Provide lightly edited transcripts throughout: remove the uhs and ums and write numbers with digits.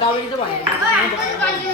दबाई त भयो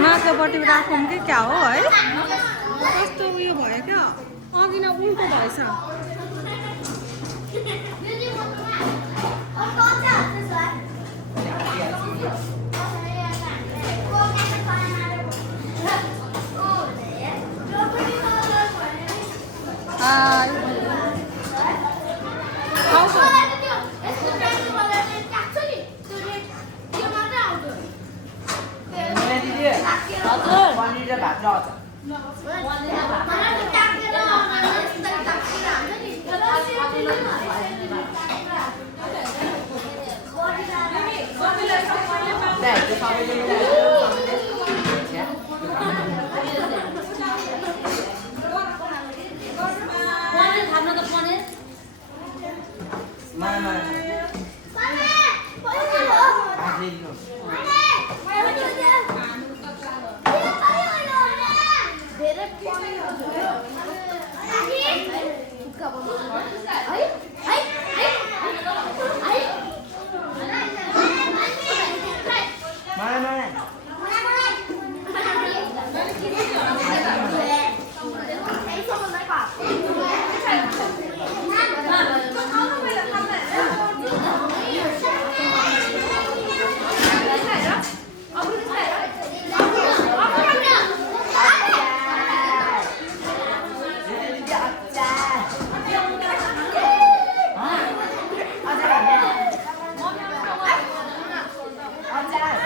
माथिल्लोपट्टि राखौँ कि क्या हो है कस्तो उयो भयो क्या अघि न उल्टो भएछ पनिर र भात र अचार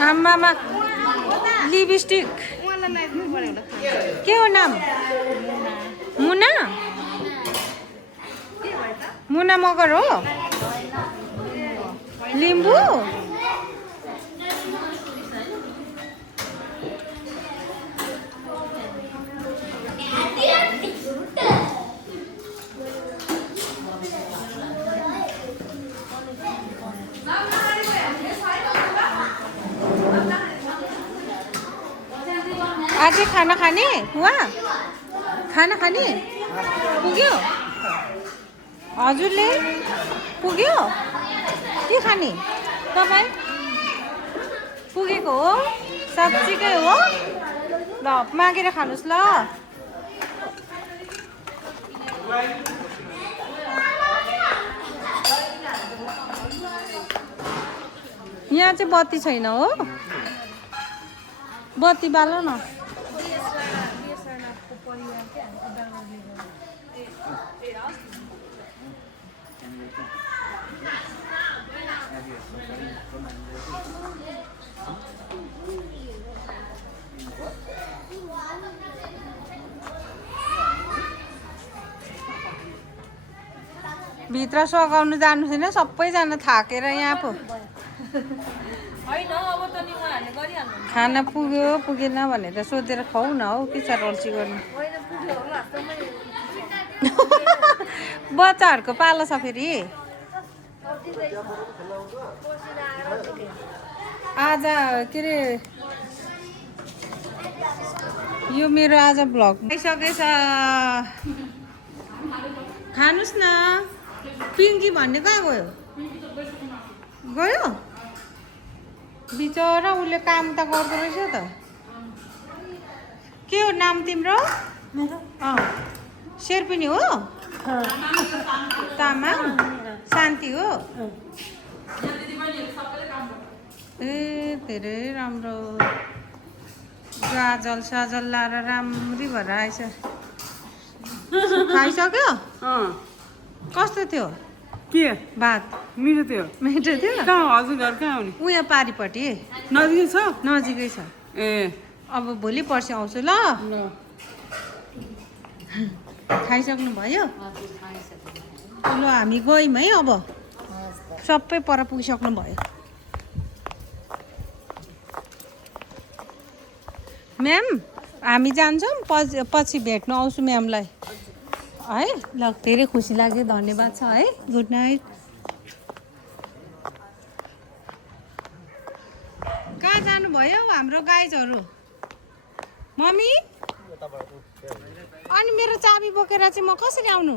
आमामा लिपस्टिक के हो नाम मुना मुना मगर हो लिम्बू आज खाना खाने वहाँ खाना खाने पुग्यो हजुरले पुग्यो के खाने तपाईँ पुगेको हो साँच्चीकै हो ल मागेर खानुहोस् ल यहाँ चाहिँ बत्ती छैन हो बत्ती बाल न भित्र सघाउनु जानु छैन सबैजना थाकेर यहाँ पो खाना पुग्यो पुगेन भनेर सोधेर खाऊ न हौ के छ रोल्ची गर्नु बच्चाहरूको पालो छ फेरि आज के अरे यो मेरो आज भ्लग भइसकेछ खानुस् न पिङ्की भन्ने कहाँ गयो गयो बिचरा उसले काम त गर्दो रहेछ त के हो नाम तिम्रो शेर्पिनी हो तामाङ शान्ति हो ए धेरै राम्रो गाजल साजल लाएर राम्री भएर आएछ खाइसक्यो कस्तो थियो के भात मिठो थियो मिठो थियो कहाँ हजुर घर कहाँ आउने उयो पारिपट्टि नजिकै छ नजिकै छ ए अब भोलि पर्सि आउँछु ल खाइसक्नु भयो ल हामी गयौँ है अब सबै पर पुगिसक्नु भयो म्याम हामी जान्छौँ पछि भेट्नु आउँछु म्यामलाई है ल धेरै खुसी लाग्यो धन्यवाद छ है गुड नाइट कहाँ जानुभयो हाम्रो गाइजहरू मम्मी अनि मेरो चाबी बोकेर चाहिँ म कसरी आउनु